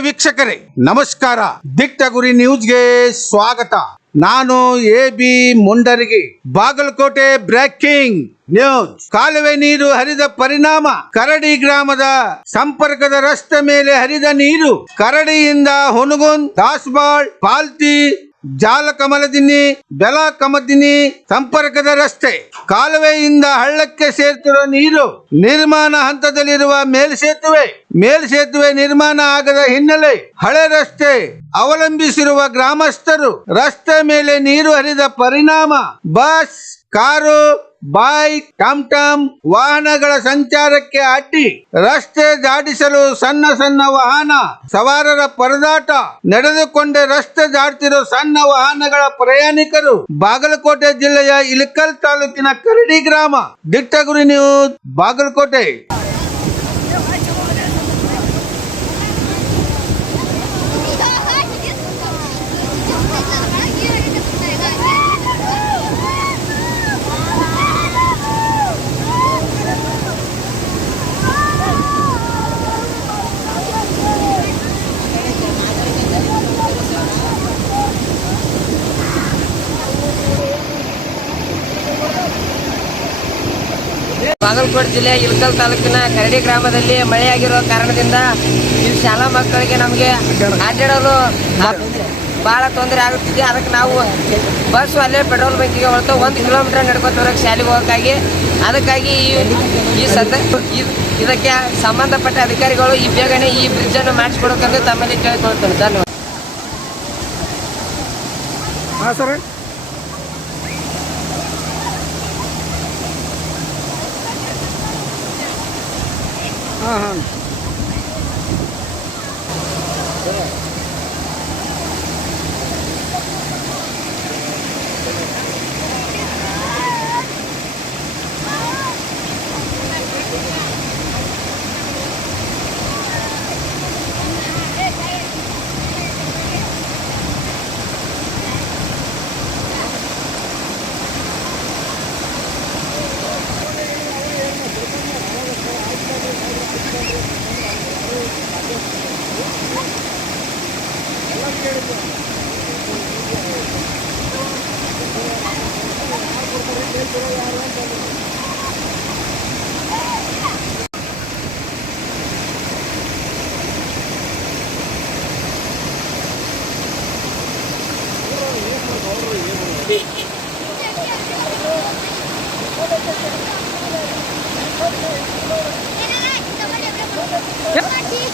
ವೀಕ್ಷಕರೇ, ನಮಸ್ಕಾರ. ದಿಟ್ಟ ಗುರಿ ನ್ಯೂಸ್ಗೆ ಸ್ವಾಗತ. ನಾನು A B Mundargi. Bagalkote breaking news. ಕಾಲುವೆ ನೀರು ಹರಿದ ಪರಿಣಾಮ. ಕರಡಿ ಗ್ರಾಮದ ಸಂಪರ್ಕದ ರಸ್ತೆ ಮೇಲೆ ಹರಿದ ನೀರು. ಕರಡಿಯಿಂದ ಹುನಗುನ್ ದಾಸ್ಬಾಳ್ ಪಾಲ್ತಿ ಜಾಲಕಮಲದಿನ್ನಿ ಬೆಲ ಕಮದಿನಿ ಸಂಪರ್ಕದ ರಸ್ತೆ. ಕಾಲುವೆಯಿಂದ ಹಳ್ಳಕ್ಕೆ ಸೇರ್ತಿರೋ ನೀರು ನಿರ್ಮಾಣ ಹಂತದಲ್ಲಿರುವ ಮೇಲ್ಸೇತುವೆ ಮೇಲ್ಸೇತುವೆ ನಿರ್ಮಾಣ ಆಗದ ಹಿನ್ನೆಲೆ ಹಳೆ ರಸ್ತೆ ಅವಲಂಬಿಸಿರುವ ಗ್ರಾಮಸ್ಥರು ರಸ್ತೆ ಮೇಲೆ ನೀರು ಹರಿದ ಪರಿಣಾಮ. ಬಸ್, ಕಾರು ಬೈಕ್ ಟಮ್ ವಾಹನಗಳ ಸಂಚಾರಕ್ಕೆ ಅಡ್ಡಿ. ರಸ್ತೆ ದಾಟಿಸಲು ಸಣ್ಣ ಸಣ್ಣ ವಾಹನ, ಸವಾರರ ಪರದಾಟ. ನಡೆದುಕೊಂಡೇ ರಸ್ತೆ ದಾಟ್ತಿರೋ ಸಣ್ಣ ವಾಹನಗಳ ಪ್ರಯಾಣಿಕರು ಬಾಗಲಕೋಟೆ ಜಿಲ್ಲೆಯ ಇಳಕಲ್ ತಾಲೂಕಿನ ಕರಡಿ ಗ್ರಾಮ. ದಿಟ್ಟಗುರಿ ನ್ಯೂಸ್ ಬಾಗಲಕೋಟೆ. ಬಾಗಲಕೋಟೆ ಜಿಲ್ಲೆ ಇಳಕಲ್ ತಾಲೂಕಿನ ಕರಡಿ ಗ್ರಾಮದಲ್ಲಿ ಮಳೆಯಾಗಿರೋ ಕಾರಣದಿಂದ ಇಲ್ಲಿ ಶಾಲಾ ಮಕ್ಕಳಿಗೆ ನಮಗೆ ಅಡ್ಡಾಡಲು ಬಹಳ ತೊಂದರೆ ಆಗುತ್ತಿದೆ. ಅದಕ್ಕೆ ನಾವು ಬಸ್ ಅಲ್ಲೇ ಪೆಟ್ರೋಲ್ ಬಂಕಿಗೆ ಹೊರತು ಒಂದು ಕಿಲೋಮೀಟರ್ ನಡ್ಕೊತ ಶಾಲೆಗೆ ಹೋಗೋಕ್ಕಾಗಿ. ಅದಕ್ಕಾಗಿ ಈ ಈ ಸಂದ ಇದಕ್ಕೆ ಸಂಬಂಧಪಟ್ಟ ಅಧಿಕಾರಿಗಳು ಈ ಬೇಗನೆ ಈ ಬ್ರಿಡ್ಜನ್ನು ಮಾಡಿಸ್ಕೊಡೋಕಂತ ತಮ್ಮಲ್ಲಿ ಕೇಳಿಕೊಳ್ತೇನೆ ಧನ್ಯವಾದ. हाँ हाँ। ఇరవై ఆరు వందలు Yeah.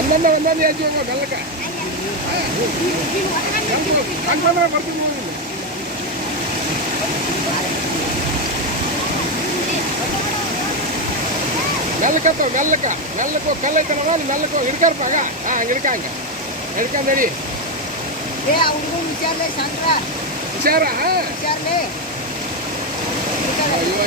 ಒಂದೊಂದೇ ಒಂದೊಂದೇ ಹೆಜ್ಜೆ ಹೋಗೋ ಬೆಲ್ಲಕ್ಕೆ ಹಂಗಂದ್ರೆ ಬರ್ತೀನಿ ನೋಡಿ மெல்லக்கத்தோ மெல்லக்கா. மெல்லக்கோ கல்லைத்தனமா மெல்லக்கோ? இருக்கா இருப்பாங்க ஆ அங்கே இருக்காங்க. இருக்கா நடி ஏ அவங்க விசாரலே சந்திரா. விசாரா? விசாரலே. ஐயோ.